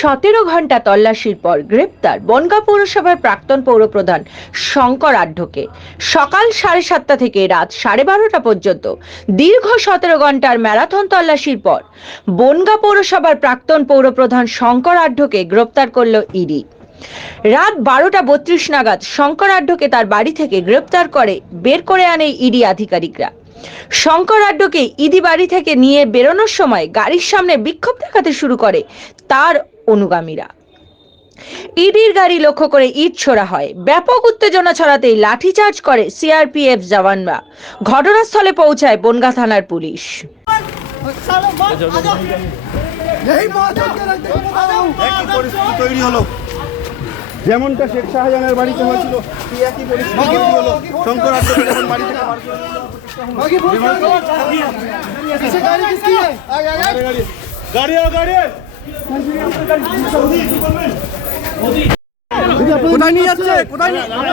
17 ঘন্টা তল্লাশির পর গ্রেপ্তার বনগাঁ পৌরসভার প্রাক্তন পৌরপ্রধান শঙ্কর আঢ্যকে। সকাল 7:30 থেকে রাত 12:30 পর্যন্ত দীর্ঘ 17 ঘন্টার ম্যারাথন তল্লাশির পর বনগাঁ পৌরসভার প্রাক্তন পৌরপ্রধান শঙ্কর আঢ্যকে গ্রেপ্তার করল ইডি। রাত 12:32 নাগাদ শঙ্কর আঢ্যকে তার বাড়ি থেকে গ্রেপ্তার করে বের করে আনে ইডি আধিকারিকরা। শঙ্কর আঢ্যকে ইডি বাড়ি থেকে নিয়ে বেরোনোর সময় গাড়ির সামনে বিক্ষোভ দেখাতে শুরু করে তার অনুগামীরা। ইডির গাড়ি লক্ষ্য করে ইট ছোড়া হয়। ব্যাপক উত্তেজনা ছড়াতেই লাঠিচার্জ করে সিআরপিএফ জওয়ানরা। ঘটনাস্থলে পৌঁছায় বনগাঁ থানার পুলিশ। যেমনটা শেখ শাহজাহানের বাড়িতে হয়েছিল একই পরিস্থিতি হলো। শঙ্কর আঢ্যকে যখন বাড়ি থেকে কোথায় নিয়ে যাচ্ছে? কোথায় নিয়ে যাচ্ছে?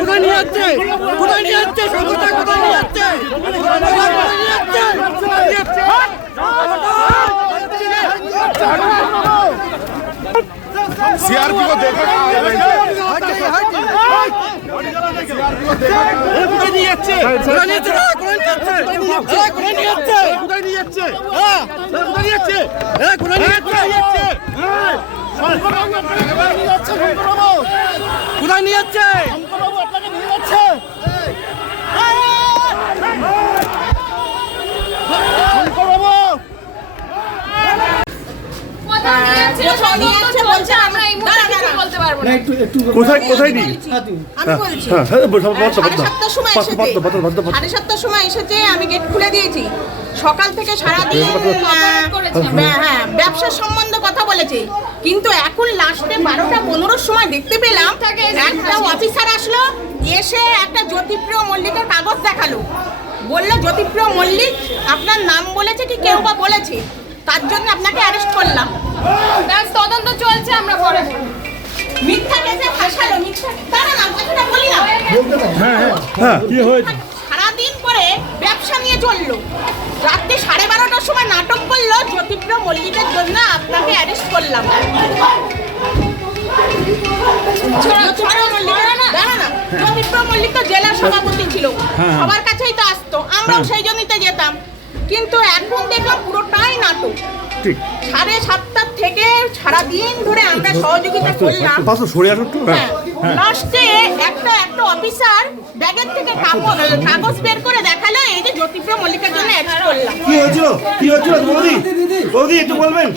কোথায় নিয়ে যাচ্ছে? কোথায় নিয়ে যাচ্ছে? কোথায় নিয়ে যাচ্ছে? সিআরপি को देखा কোথায় নিয়ে যাচ্ছে? কোথায় নিয়ে যাচ্ছে? কোথায় নিয়ে যাচ্ছে? কোথায় নিয়ে যাচ্ছে? কোথায় নিয়ে যাচ্ছে? কোথায় নিয়ে যাচ্ছে? কোথায় নিয়ে যাচ্ছে? কোথায় কোথায় নিয়ে সাড়ে সাতটার সময় এসেছে। আমি গেট খুলে দিয়েছি। সকাল থেকে সারাদিন ব্যবসার সম্বন্ধে কথা বলেছে, কিন্তু এখন লাস্টে 12:15 সময় দেখতে পেলাম একটা অফিসার আসলো, এসে একটা জ্যোতিপ্রিয় মল্লিকের কাগজ দেখালো। বললো জ্যোতিপ্রিয় মল্লিক আপনার নাম বলেছে কি কেউ বা বলেছে, তার জন্য আপনাকে অ্যারেস্ট করলাম। তদন্ত চলছে, আমরা পরে মিথ্যা কেসে ফাঁসালো। মিথ্যা তারা না কথাটা বলি না। কি হয়েছে? সারাদিন পরে ব্যবসা নিয়ে চললো। রাত্রে 12:30টার সময় নাটক করলো জ্যোতিপ্রিয় মল্লিকের জন্য আপনাকে অ্যারেস্ট করলাম। জ্যোতিপ্রিয় মল্লিক তো জেলার সভাপতি ছিল, সবার কাছেই তো আসতো, আমরাও সেই জন্যই তো যেতাম। কিন্তু এখন দেখলাম পুরোটাই নাটক। 7:30 থেকে সারাদিন ধরে আমরা সহযোগিতা করলাম। লাস্টে একটা অফিসার ব্যাগের থেকে কাগজ বের করে দেখালো, এই যে জ্যোতিপ্রিয় মল্লিকের জন্য অ্যারেস্ট করলাম। কি হয়েছিল? কি হয়েছিল বৌদি? বৌদি একটু বলবেন?